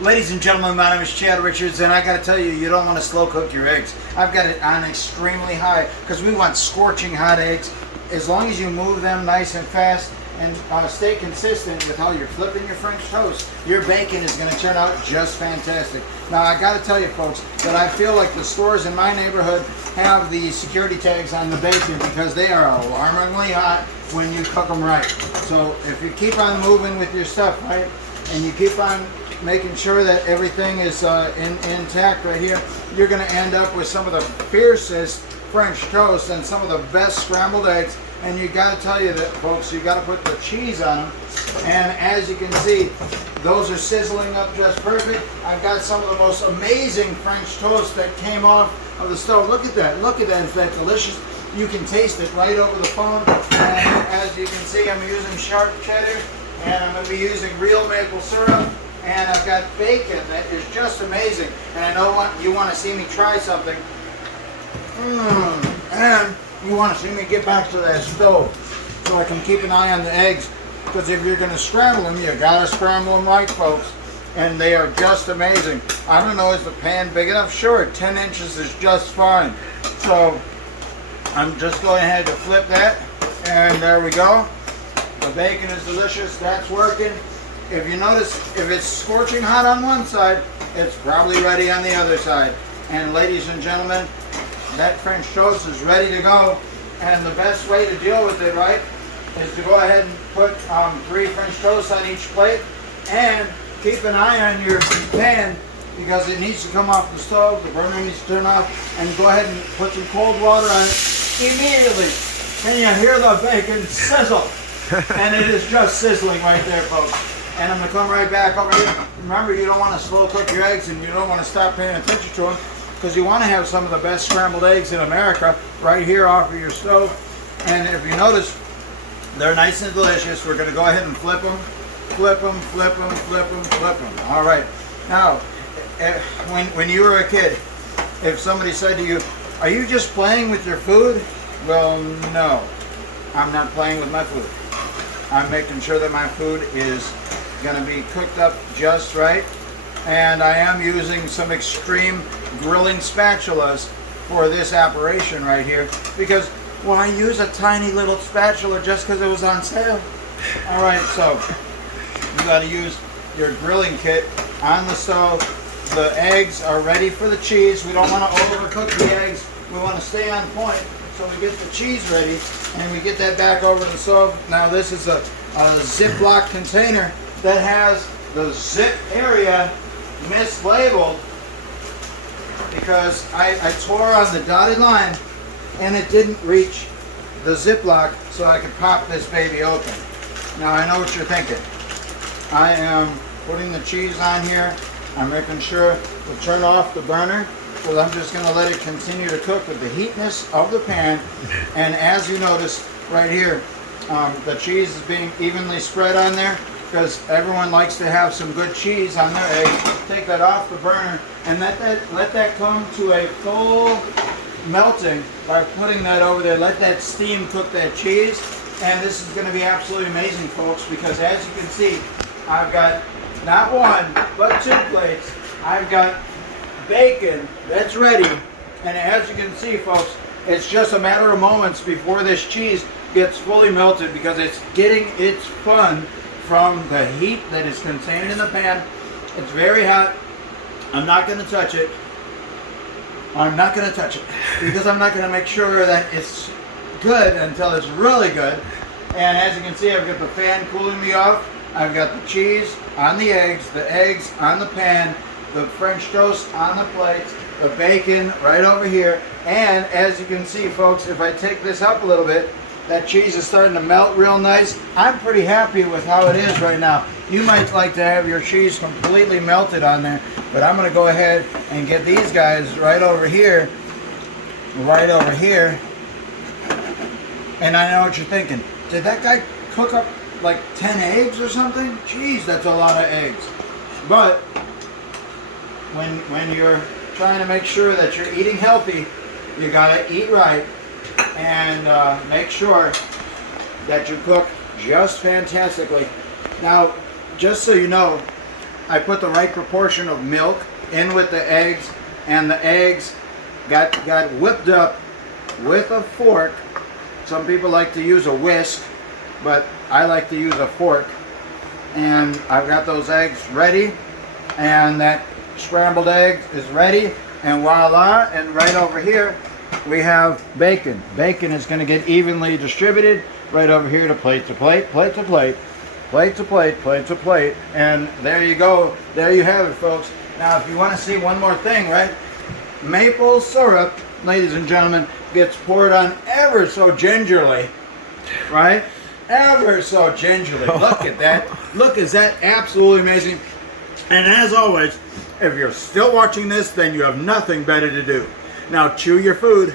Ladies and gentlemen, my name is Chad Richards, and I got to tell you, you don't want to slow cook your eggs. I've got it on extremely high because we want scorching hot eggs. As long as you move them nice and fast and stay consistent with how you're flipping your French toast, your bacon is going to turn out just fantastic. Now, I got to tell you, folks, that I feel like the stores in my neighborhood have the security tags on the bacon because they are alarmingly hot when you cook them right. So if you keep on moving with your stuff, right, and you keep on making sure that everything is intact right here, you're going to end up with some of the fiercest French toast and some of the best scrambled eggs. And you got to tell you that, folks, you got to put the cheese on them. And as you can see, those are sizzling up just perfect. I've got some of the most amazing French toast that came off of the stove. Look at that. Look at that. It's that delicious. You can taste it right over the phone. And as you can see, I'm using sharp cheddar, and I'm going to be using real maple syrup. And I've got bacon that is just amazing. And I know you want to see me try something. And you want to see me get back to that stove so I can keep an eye on the eggs. Because if you're going to scramble them, you got to scramble them right, folks. And they are just amazing. I don't know, is the pan big enough? Sure, 10 inches is just fine. So I'm just going ahead to flip that. And there we go. The bacon is delicious. That's working. If you notice, if it's scorching hot on one side, it's probably ready on the other side. And ladies and gentlemen, that French toast is ready to go. And the best way to deal with it, right, is to go ahead and put 3 French toasts on each plate. And keep an eye on your pan because it needs to come off the stove. The burner needs to turn off. And go ahead and put some cold water on it immediately. And you hear the bacon sizzle. And it is just sizzling right there, folks. And I'm going to come right back over here. Remember, you don't want to slow cook your eggs, and you don't want to stop paying attention to them because you want to have some of the best scrambled eggs in America right here off of your stove. And if you notice, they're nice and delicious. We're going to go ahead and flip them, flip them, flip them, flip them, flip them. All right. Now, when you were a kid, if somebody said to you, "Are you just playing with your food?" Well, no. I'm not playing with my food. I'm making sure that my food is going to be cooked up just right, and I am using some extreme grilling spatulas for this operation right here because why use a tiny little spatula just because it was on sale? All right, so you got to use your grilling kit on the stove. The eggs are ready for the cheese. We don't want to overcook the eggs. We want to stay on point. So we get the cheese ready and we get that back over the stove. Now this is a Ziploc container that has the zip area mislabeled because I tore on the dotted line and it didn't reach the Ziploc so I could pop this baby open. Now I know what you're thinking. I am putting the cheese on here. I'm making sure to turn off the burner. So I'm just going to let it continue to cook with the heatness of the pan. And as you notice right here, the cheese is being evenly spread on there because everyone likes to have some good cheese on their eggs. Take that off the burner and let that come to a full melting by putting that over there. Let that steam cook that cheese. And this is going to be absolutely amazing, folks, because as you can see, I've got not one, but 2 plates. I've got bacon that's ready, and as you can see, folks, it's just a matter of moments before this cheese gets fully melted because it's getting its fun from the heat that is contained in the pan. It's very hot. I'm not going to touch it. I'm not going to touch it because I'm not going to make sure that it's good until it's really good. And as you can see, I've got the fan cooling me off. I've got the cheese on the eggs on the pan, the French toast on the plate, the bacon right over here. And as you can see, folks, if I take this up a little bit, that cheese is starting to melt real nice. I'm pretty happy with how it is right now. You might like to have your cheese completely melted on there, but I'm going to go ahead and get these guys right over here. And I know what you're thinking. Did that guy cook up like 10 eggs or something? Jeez, that's a lot of eggs. But when you're trying to make sure that you're eating healthy, you gotta eat right and make sure that you cook just fantastically. Now, just so you know, I put the right proportion of milk in with the eggs, and the eggs got whipped up with a fork. Some people like to use a whisk, but I like to use a fork. And I've got those eggs ready, and that scrambled egg is ready, and voila, and right over here we have bacon. Bacon is going to get evenly distributed right over here to plate to plate, plate to plate, plate to plate, plate to plate, and there you go. There you have it, folks. Now, if you want to see one more thing, right? Maple syrup, ladies and gentlemen, gets poured on ever so gingerly, right? Ever so gingerly. Look at that. Look, is that absolutely amazing? And as always, if you're still watching this, then you have nothing better to do. Now chew your food.